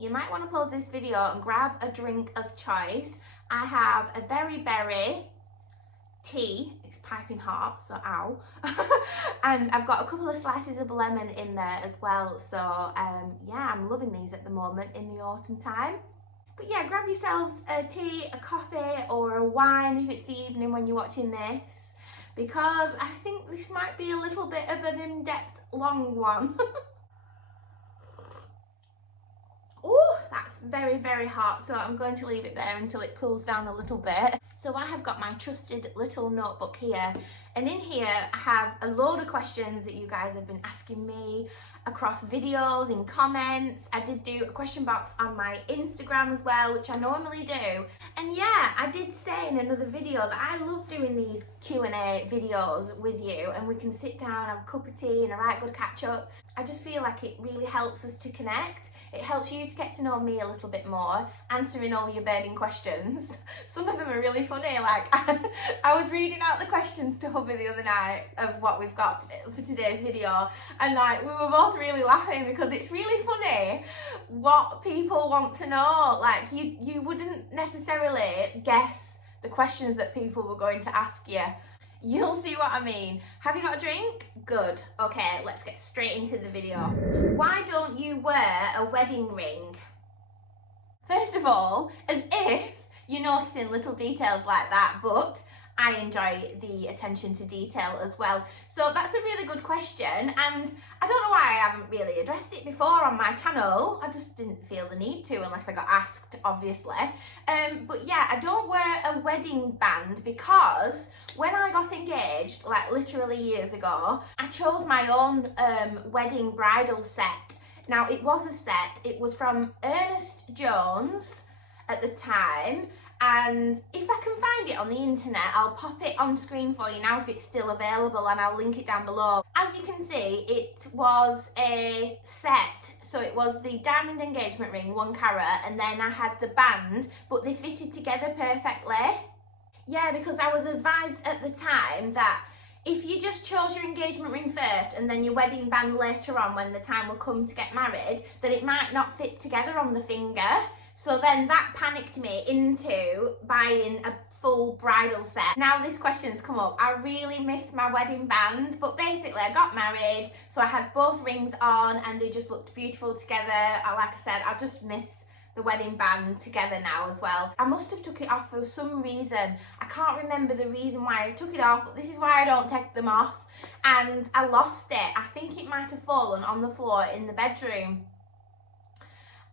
you might want to pause this video and grab a drink of choice. I have a berry tea. It's piping hot, so ow. And I've got a couple of slices of lemon in there as well. So yeah, I'm loving these at the moment in the autumn time. But yeah, grab yourselves a tea, a coffee, or a wine if it's the evening when you're watching this, because I think this might be a little bit of an in-depth long one. Oh, that's very hot, so I'm going to leave it there until it cools down a little bit. So I have got my trusted little notebook here, and in here I have a load of questions that you guys have been asking me across videos, in comments. I did do a question box on my Instagram as well, which I normally do. And yeah, I did say in another video that I love doing these Q&A videos with you, and we can sit down, have a cup of tea and a right good catch up. I just feel like it really helps us to connect. It helps you to get to know me a little bit more, answering all your burning questions. Some of them are really funny, like I was reading out the questions to hubby the other night of what we've got for today's video, and like we were both really laughing because it's really funny what people want to know. Like you wouldn't necessarily guess the questions that people were going to ask you. You'll see what I mean. Have you got a drink? Good. Okay, let's get straight into the video. Why don't you wear a wedding ring? First of all, as if you're noticing little details like that, but I enjoy the attention to detail as well. So that's a really good question, and I don't know why I haven't really addressed it before on my channel. I just didn't feel the need to unless I got asked, obviously. But yeah, I don't wear a wedding band because when I got engaged, like literally years ago, I chose my own wedding bridal set. Now it was a set, it was from Ernest Jones at the time, and if I can find it on the internet, I'll pop it on screen for you now if it's still available, and I'll link it down below. As you can see, it was a set, so it was the diamond engagement ring, 1 carat, and then I had the band, but they fitted together perfectly. Yeah, because I was advised at the time that if you just chose your engagement ring first and then your wedding band later on when the time will come to get married, that it might not fit together on the finger. So then that panicked me into buying a full bridal set. Now this question's come up. I really miss my wedding band, but basically I got married, so I had both rings on and they just looked beautiful together. Like I said, I just miss the wedding band together now as well. I must have took it off for some reason. I can't remember the reason why I took it off, but this is why I don't take them off. And I lost it. I think it might have fallen on the floor in the bedroom.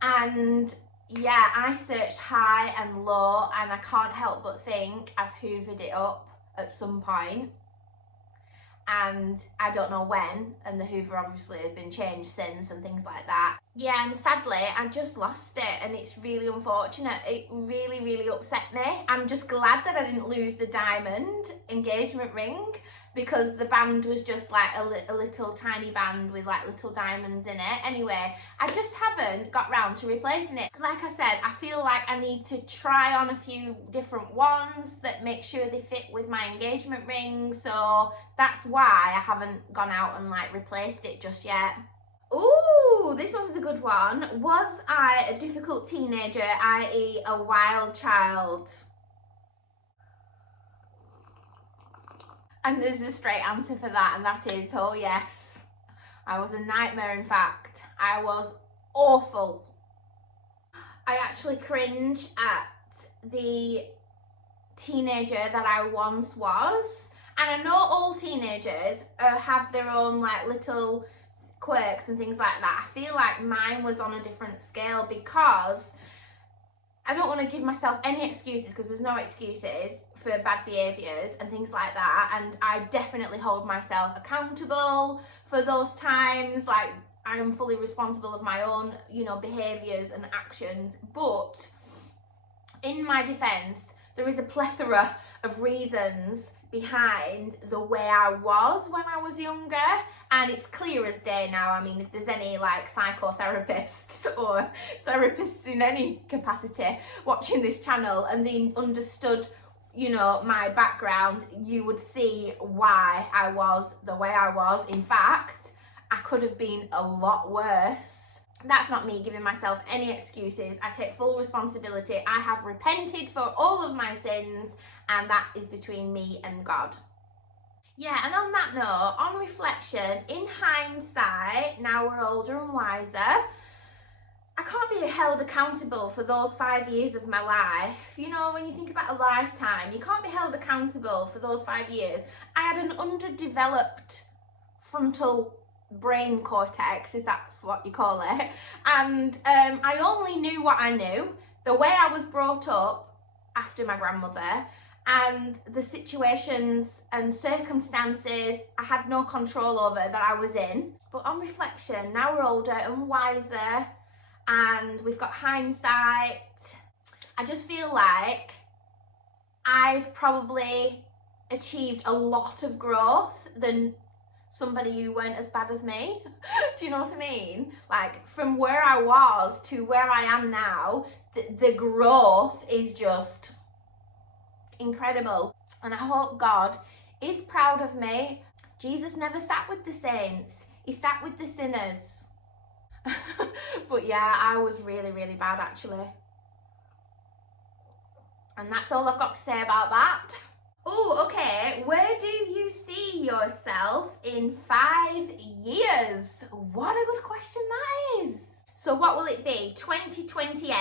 And yeah, I searched high and low, and I can't help but think I've hoovered it up at some point, and I don't know when, and the hoover obviously has been changed since and things like that. Yeah, and sadly I just lost it, and it's really unfortunate. It really upset me. I'm just glad that I didn't lose the diamond engagement ring, because the band was just like a little tiny band with like little diamonds in it. Anyway, I just haven't got round to replacing it. Like I said, I feel like I need to try on a few different ones that make sure they fit with my engagement ring. So that's why I haven't gone out and like replaced it just yet. Ooh, this one's a good one. Was I a difficult teenager, i.e. a wild child? And there's a straight answer for that, and that is, oh yes. I was a nightmare, in fact. I was awful. I actually cringe at the teenager that I once was. And I know all teenagers have their own like little quirks and things like that. I feel like mine was on a different scale, because I don't want to give myself any excuses, because there's no excuses for bad behaviours and things like that, and I definitely hold myself accountable for those times. Like, I am fully responsible of my own, you know, behaviours and actions. But in my defence, there is a plethora of reasons behind the way I was when I was younger, and it's clear as day now. I mean, if there's any like psychotherapists or therapists in any capacity watching this channel and they understood, you know, my background, you would see why I was the way I was. In fact, I could have been a lot worse. That's not me giving myself any excuses. I take full responsibility. I have repented for all of my sins, and that is between me and God. Yeah, and on that note, on reflection, in hindsight, now we're older and wiser, I can't be held accountable for those 5 years of my life. You know, when you think about a lifetime, you can't be held accountable for those 5 years. I had an underdeveloped frontal brain cortex, if that's what you call it, and I only knew what I knew, the way I was brought up after my grandmother, and the situations and circumstances I had no control over that I was in. But on reflection, now we're older and wiser and we've got hindsight, I just feel like I've probably achieved a lot of growth than somebody who weren't as bad as me. Do you know what I mean? Like, from where I was to where I am now, the growth is just incredible. And I hope God is proud of me. Jesus never sat with the saints, he sat with the sinners. But yeah, I was really, really bad actually. And that's all I've got to say about that. Oh, okay. Where do you see yourself in 5 years? What a good question that is. So what will it be? 2028?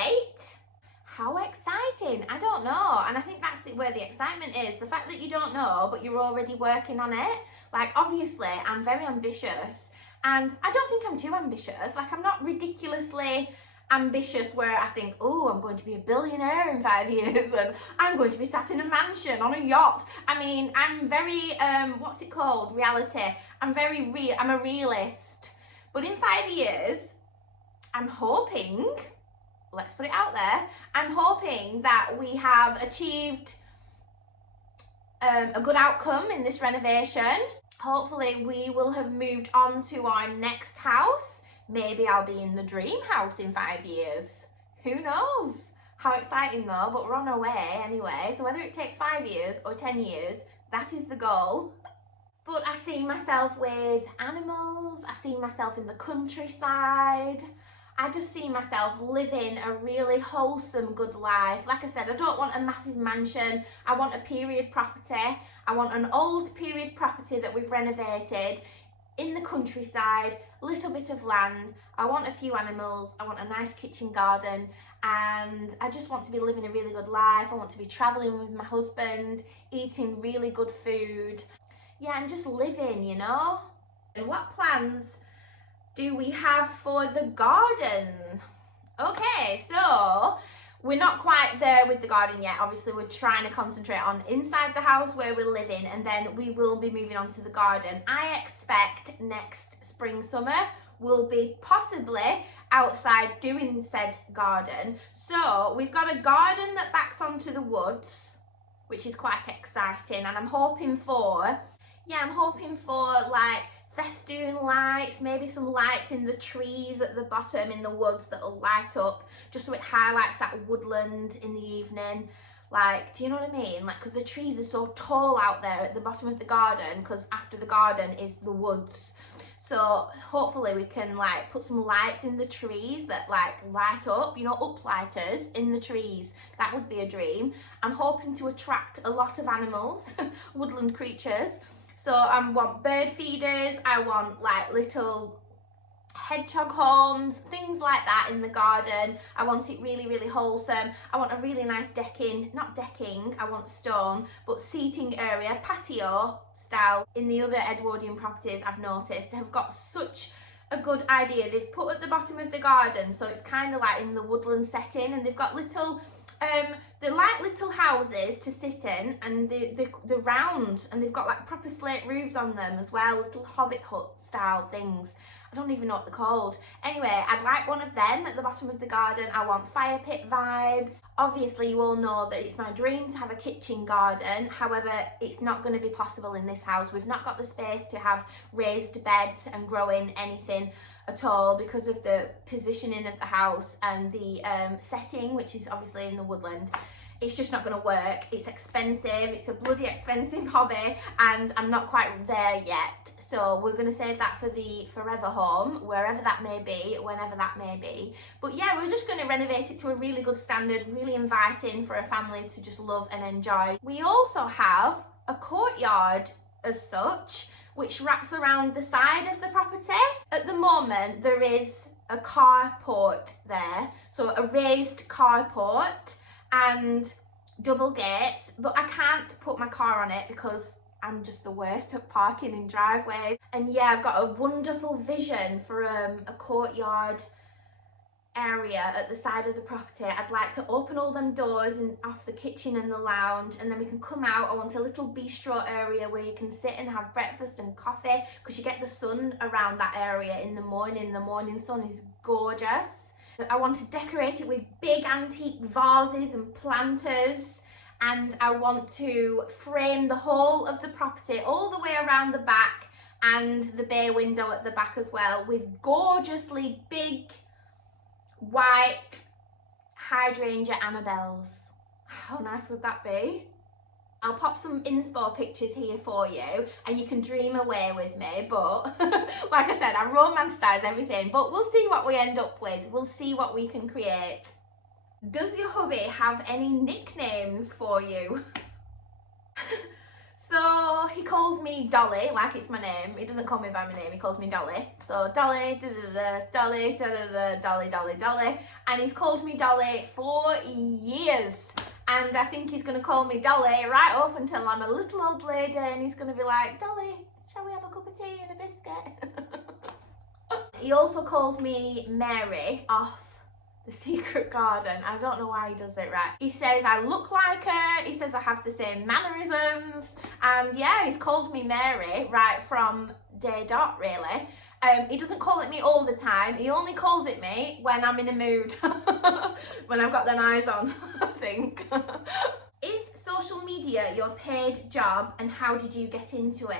How exciting. I don't know. And I think that's where the excitement is. The fact that you don't know, but you're already working on it. Like, obviously, I'm very ambitious. And I don't think I'm too ambitious. Like, I'm not ridiculously ambitious where I think, oh, I'm going to be a billionaire in 5 years and I'm going to be sat in a mansion on a yacht. I mean, I'm very what's it called, reality. I'm a realist. But in 5 years, I'm hoping, let's put it out there, I'm hoping that we have achieved a good outcome in this renovation. Hopefully we will have moved on to our next house. Maybe I'll be in the dream house in 5 years. Who knows? How exciting though, but we're on our way anyway. So whether it takes 5 years or 10 years, that is the goal. But I see myself with animals. I see myself in the countryside. I just see myself living a really wholesome, good life. Like I said, I don't want a massive mansion. I want a period property. I want an old period property that we've renovated in the countryside, a little bit of land. I want a few animals. I want a nice kitchen garden. And I just want to be living a really good life. I want to be traveling with my husband, eating really good food. Yeah, and just living, you know? And what plans do we have for the garden? Okay, so we're not quite there with the garden yet. Obviously, we're trying to concentrate on inside the house where we're living, and then we will be moving on to the garden. I expect next spring, summer, we'll be possibly outside doing said garden. So we've got a garden that backs onto the woods, which is quite exciting, and I'm hoping for like festoon lights, maybe some lights in the trees at the bottom in the woods that'll light up, just so it highlights that woodland in the evening. Like, do you know what I mean? Like, because the trees are so tall out there at the bottom of the garden, because after the garden is the woods. So hopefully we can like put some lights in the trees that like light up, you know, uplighters in the trees. That would be a dream. I'm hoping to attract a lot of animals, woodland creatures. So I want bird feeders, I want like little hedgehog homes, things like that in the garden. I want it really, really wholesome. I want a really nice not decking, I want stone, but seating area, patio style. In the other Edwardian properties I've noticed have got such a good idea. They've put at the bottom of the garden, so it's kind of like in the woodland setting, and they've got little they're like little houses to sit in, and they're round, and they've got like proper slate roofs on them as well, little hobbit hut style things. I don't even know what they're called. Anyway, I'd like one of them at the bottom of the garden. I want fire pit vibes. Obviously, you all know that it's my dream to have a kitchen garden. However, it's not going to be possible in this house. We've not got the space to have raised beds and growing anything at all because of the positioning of the house and the setting, which is obviously in the woodland. It's just not going to work. It's expensive. It's a bloody expensive hobby, and I'm not quite there yet. So we're going to save that for the forever home, wherever that may be, whenever that may be. But yeah, we're just going to renovate it to a really good standard, really inviting for a family to just love and enjoy. We also have a courtyard as such, which wraps around the side of the property. At the moment, there is a carport there, so a raised carport and double gates, but I can't put my car on it because I'm just the worst at parking in driveways. And yeah, I've got a wonderful vision for a courtyard area at the side of the property. I'd like to open all them doors and off the kitchen and the lounge, and then we can come out. I want a little bistro area where you can sit and have breakfast and coffee, because you get the sun around that area in the morning. The morning sun is gorgeous. I want to decorate it with big antique vases and planters, and I want to frame the whole of the property all the way around the back and the bay window at the back as well with gorgeously big white hydrangea Annabelles. How nice would that be? I'll pop some inspo pictures here for you and you can dream away with me, but like I said, I romanticise everything, but we'll see what we end up with. We'll see what we can create. Does your hubby have any nicknames for you? So he calls me Dolly, like it's my name. He doesn't call me by my name, he calls me Dolly. So Dolly, Dolly, Dolly, Dolly, Dolly. And he's called me Dolly for years. And I think he's going to call me Dolly right up until I'm a little old lady, and he's going to be like, Dolly, shall we have a cup of tea and a biscuit? He also calls me Mary off The Secret Garden. I don't know why he does it right. He says I look like her, he says I have the same mannerisms, and yeah, he's called me Mary right from day dot, really. He doesn't call it me all the time, he only calls it me when I'm in a mood, when I've got them eyes on, I think. Is social media your paid job, and how did you get into it?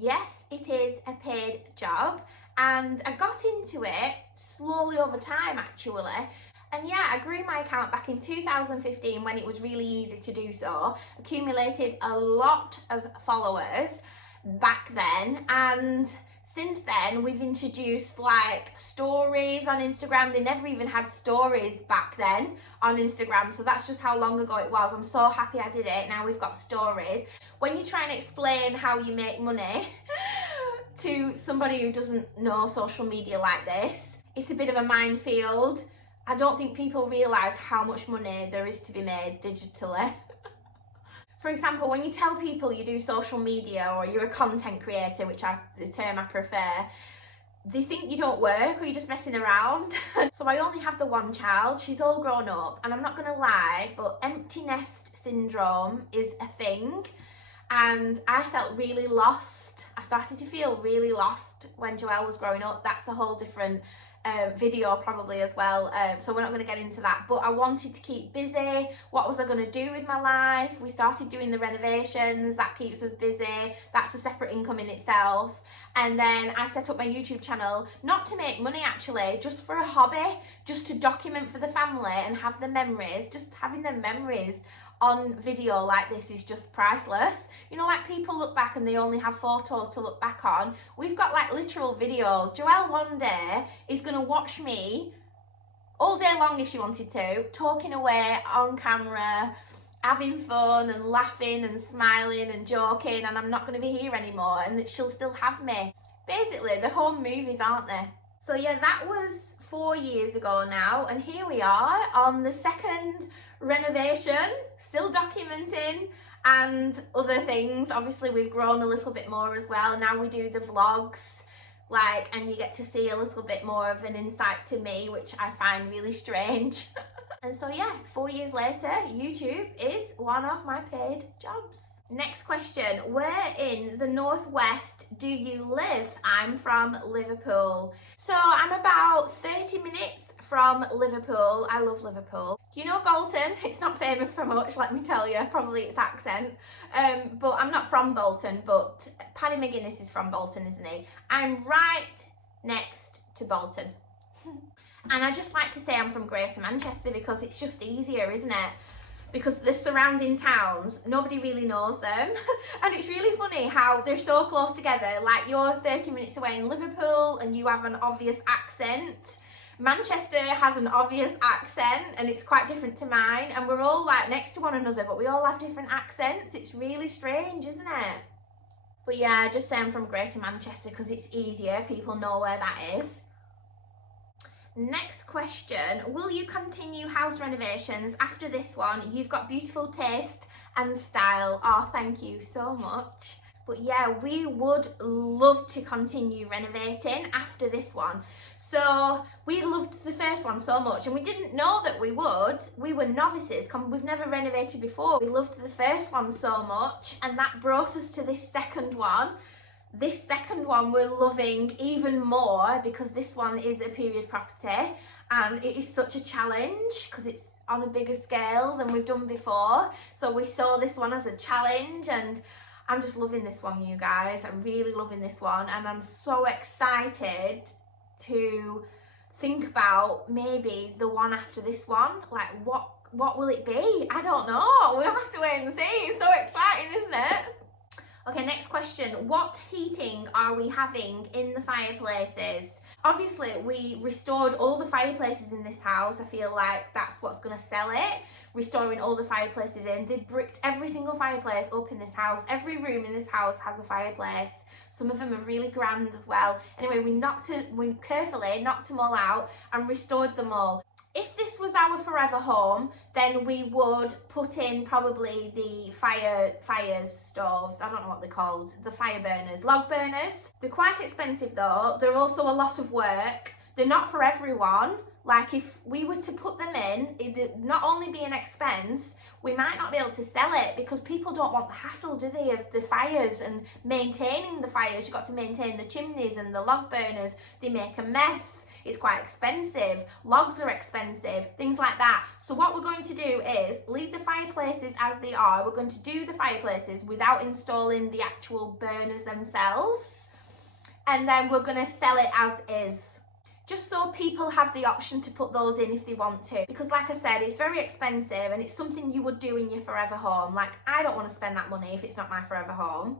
Yes, it is a paid job, and I got into it slowly over time actually. And yeah, I grew my account back in 2015 when it was really easy to do so. Accumulated a lot of followers back then, and since then we've introduced like stories on Instagram. They never even had stories back then on Instagram, so that's just how long ago it was. I'm so happy I did it. Now we've got stories. When you try and explain how you make money to somebody who doesn't know social media like this, it's a bit of a minefield. I don't think people realise how much money there is to be made digitally. For example, when you tell people you do social media or you're a content creator, which the term I prefer, they think you don't work or you're just messing around. So I only have the one child, she's all grown up, and I'm not gonna lie, but empty nest syndrome is a thing, and I felt really lost. I started to feel really lost when Joelle was growing up. That's a whole different video probably as well, so we're not going to get into that, but I wanted to keep busy. What was I going to do with my life? We started doing the renovations, that keeps us busy, that's a separate income in itself. And then I set up my YouTube channel, not to make money actually, just for a hobby, just to document for the family and have the memories. Just having the memories on video like this is just priceless. You know, like people look back and they only have photos to look back on. We've got like literal videos. Joelle one day is going to watch me all day long if she wanted to, talking away on camera, having fun and laughing and smiling and joking, and I'm not going to be here anymore, and that she'll still have me. Basically, the home movies, aren't they? So yeah, that was 4 years ago now, and here we are on the second renovation, still documenting and other things. Obviously we've grown a little bit more as well. Now we do the vlogs, like, and you get to see a little bit more of an insight to me, which I find really strange. And so yeah, 4 years later, YouTube is one of my paid jobs. Next question, where in the northwest do you live? I'm from Liverpool. So I'm about 30 minutes from Liverpool. I love Liverpool. You know Bolton, it's not famous for much, let me tell you, probably its accent, but I'm not from Bolton, but Paddy McGuinness is from Bolton, isn't he? I'm right next to Bolton. And I just like to say I'm from Greater Manchester because it's just easier, isn't it? because the surrounding towns, nobody really knows them. And it's really funny how they're so close together. Like, you're 30 minutes away in Liverpool and you have an obvious accent. Manchester has an obvious accent and it's quite different to mine, and we're all like next to one another, but we all have different accents. It's really strange, isn't it? But yeah, just say I'm from Greater Manchester because it's easier. People know where that is. Next question, will you continue house renovations after this one? You've got beautiful taste and style. Oh, thank you so much. But yeah, we would love to continue renovating after this one. So we loved the first one so much, and we didn't know that we would. We were novices, we've never renovated before. We loved the first one so much, and that brought us to this second one. This second one we're loving even more because this one is a period property, and it is such a challenge because it's on a bigger scale than we've done before. So we saw this one as a challenge, and I'm just loving this one, you guys. I'm really loving this one, and I'm so excited to think about maybe the one after this one. Like, what will it be? I don't know. We'll have to wait and see. It's so exciting, isn't it? Okay, next question. What heating are we having in the fireplaces? Obviously, we restored all the fireplaces in this house. I feel like that's what's going to sell it. Restoring all the fireplaces in. They bricked every single fireplace up in this house. Every room in this house has a fireplace. Some of them are really grand as well. Anyway, we carefully knocked them all out and restored them all. If this was our forever home, then we would put in probably the fires stoves. I don't know what they're called. The fire burners, log burners. They're quite expensive though. They're also a lot of work. They're not for everyone. Like, if we were to put them in, it'd not only be an expense, we might not be able to sell it because people don't want the hassle, do they, of the fires and maintaining the fires. You've got to maintain the chimneys and the log burners. They make a mess. It's quite expensive. Logs are expensive, things like that. So what we're going to do is leave the fireplaces as they are. We're going to do the fireplaces without installing the actual burners themselves. And then we're going to sell it as is, just so people have the option to put those in if they want to. Because like I said, it's very expensive and it's something you would do in your forever home. Like, I don't want to spend that money if it's not my forever home.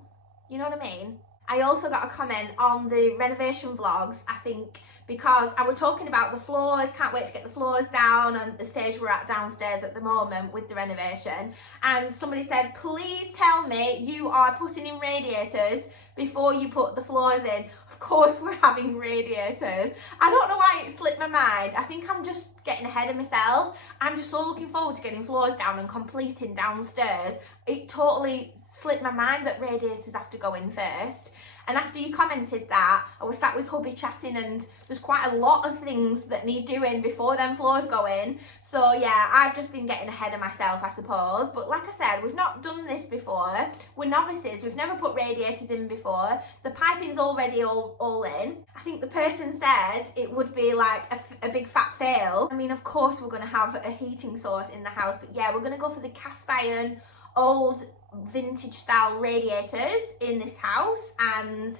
You know what I mean? I also got a comment on the renovation vlogs, I think, because I was talking about the floors, can't wait to get the floors down, and the stage we're at downstairs at the moment with the renovation. And somebody said, please tell me you are putting in radiators before you put the floors in. Of course we're having radiators. I don't know why it slipped my mind. I think I'm just getting ahead of myself. I'm just so looking forward to getting floors down and completing downstairs. It totally slipped my mind that radiators have to go in first. And after you commented that, I was sat with hubby chatting, and there's quite a lot of things that need doing before them floors go in. So yeah, I've just been getting ahead of myself, I suppose. But like I said, we've not done this before. We're novices. We've never put radiators in before. The piping's already all in. I think the person said it would be like a big fat fail. I mean, of course we're going to have a heating source in the house. But yeah, we're going to go for the cast iron, old vintage style radiators in this house, and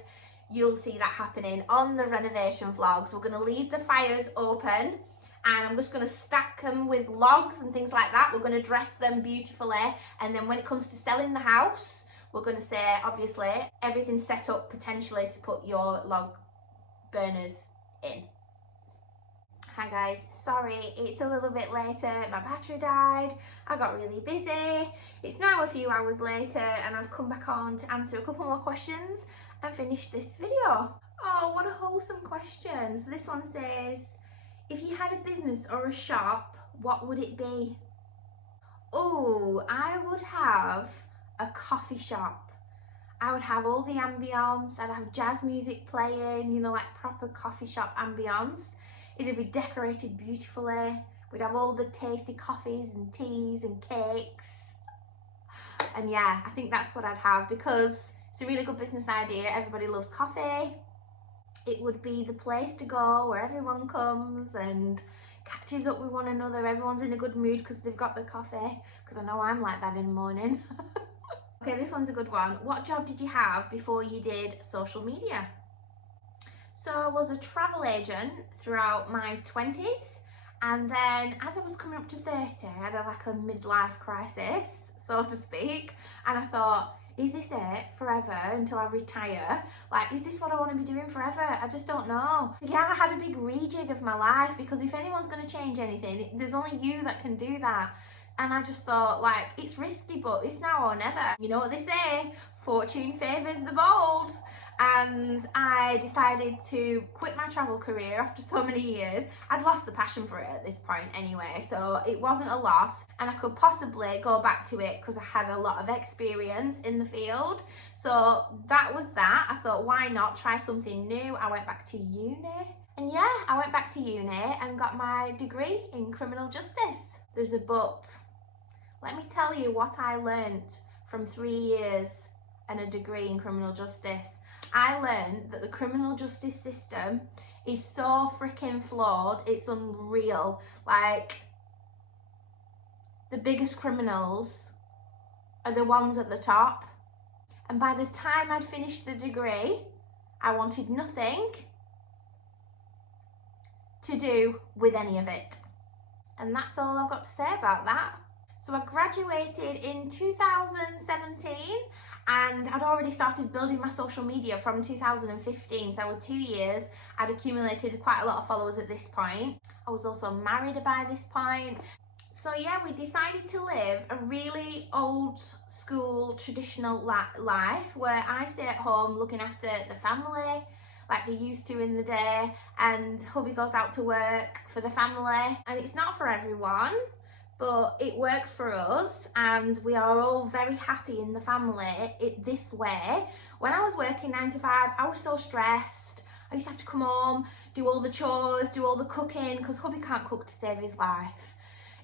you'll see that happening on the renovation vlogs. We're going to leave the fires open, and I'm just going to stack them with logs and things like that. We're going to dress them beautifully, and then when it comes to selling the house, we're going to say, obviously, everything's set up potentially to put your log burners in. Hi guys, sorry it's a little bit later, my battery died, I got really busy. It's now a few hours later and I've come back on to answer a couple more questions and finish this video. Oh, what a wholesome question. So this one says, if you had a business or a shop, what would it be? Oh, I would have a coffee shop. I would have all the ambience, I'd have jazz music playing, you know, like proper coffee shop ambience. It'd be decorated beautifully. We'd have all the tasty coffees and teas and cakes. And yeah, I think that's what I'd have because it's a really good business idea. Everybody loves coffee. It would be the place to go where everyone comes and catches up with one another. Everyone's in a good mood because they've got their coffee. Because I know I'm like that in the morning. Okay, this one's a good one. What job did you have before you did social media? So I was a travel agent throughout my 20s, And then as I was coming up to 30, I had like a midlife crisis, so to speak. And I thought, is this it forever until I retire? Like, is this what I want to be doing forever? I just don't know. Yeah, I had a big rejig of my life, because if anyone's going to change anything, there's only you that can do that. And I just thought, like, it's risky, but it's now or never. You know what they say, fortune favours the bold. And I decided to quit my travel career after so many years. I'd lost the passion for it at this point anyway, so it wasn't a loss, and I could possibly go back to it because I had a lot of experience in the field. So that was that. I thought, why not try something new? I went back to uni, and yeah, I went back to uni and got my degree in criminal justice. There's a but. Let me tell you what I learnt from 3 years and a degree in criminal justice. I learned that the criminal justice system is so freaking flawed, it's unreal. Like, the biggest criminals are the ones at the top. And by the time I'd finished the degree, I wanted nothing to do with any of it. And that's all I've got to say about that. So I graduated in 2017, and I'd already started building my social media from 2015, so with 2 years I'd accumulated quite a lot of followers at this point. I was also married by this point. So yeah, we decided to live a really old school traditional life where I stay at home looking after the family like they used to in the day, and hubby goes out to work for the family. And it's not for everyone, but it works for us, and we are all very happy in the family this way. When I was working 9 to 5, I was so stressed. I used to have to come home, do all the chores, do all the cooking, because hubby can't cook to save his life.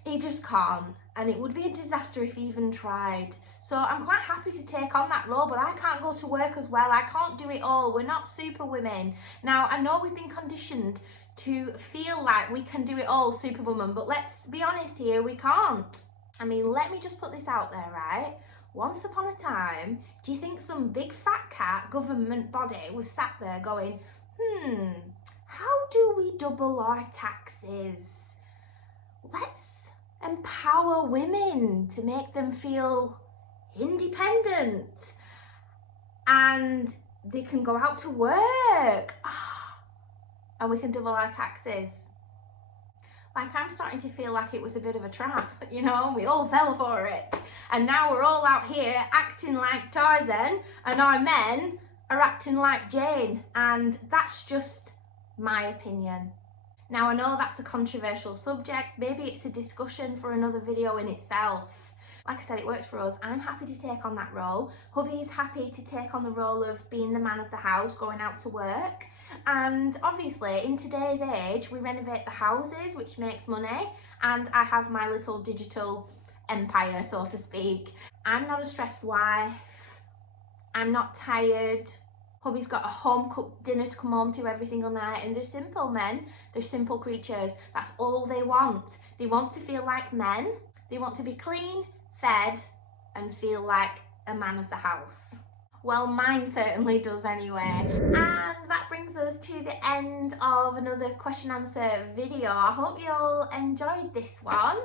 He just can't, and it would be a disaster if he even tried. So I'm quite happy to take on that role, but I can't go to work as well. I can't do it all. We're not super women. Now, I know we've been conditioned to feel like we can do it all, superwoman, but let's be honest here, we can't. I mean, let me just put this out there, right? Once upon a time, do you think some big fat cat government body was sat there going, how do we double our taxes? Let's empower women to make them feel independent and they can go out to work. And we can double our taxes. Like, I'm starting to feel like it was a bit of a trap, you know, we all fell for it. And now we're all out here acting like Tarzan, and our men are acting like Jane. And that's just my opinion. Now, I know that's a controversial subject. Maybe it's a discussion for another video in itself. Like I said, it works for us. I'm happy to take on that role. Hubby is happy to take on the role of being the man of the house, going out to work. And obviously, in today's age, we renovate the houses, which makes money. And I have my little digital empire, so to speak. I'm not a stressed wife. I'm not tired. Hubby's got a home-cooked dinner to come home to every single night. And they're simple men. They're simple creatures. That's all they want. They want to feel like men. They want to be clean, fed, and feel like a man of the house. Well, mine certainly does anyway. And that brings us to the end of another question answer video. I hope you all enjoyed this one.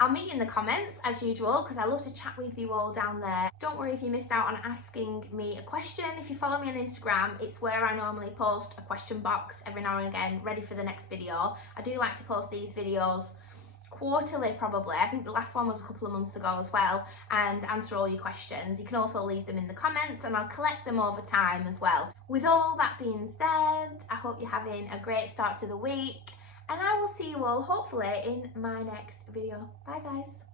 I'll meet you in the comments as usual, because I love to chat with you all down there. Don't worry if you missed out on asking me a question. If you follow me on Instagram, it's where I normally post a question box every now and again, ready for the next video. I do like to post these videos quarterly, probably. I think the last one was a couple of months ago as well, and answer all your questions. You can also leave them in the comments and I'll collect them over time as well. With all that being said, I hope you're having a great start to the week, and I will see you all hopefully in my next video. Bye guys.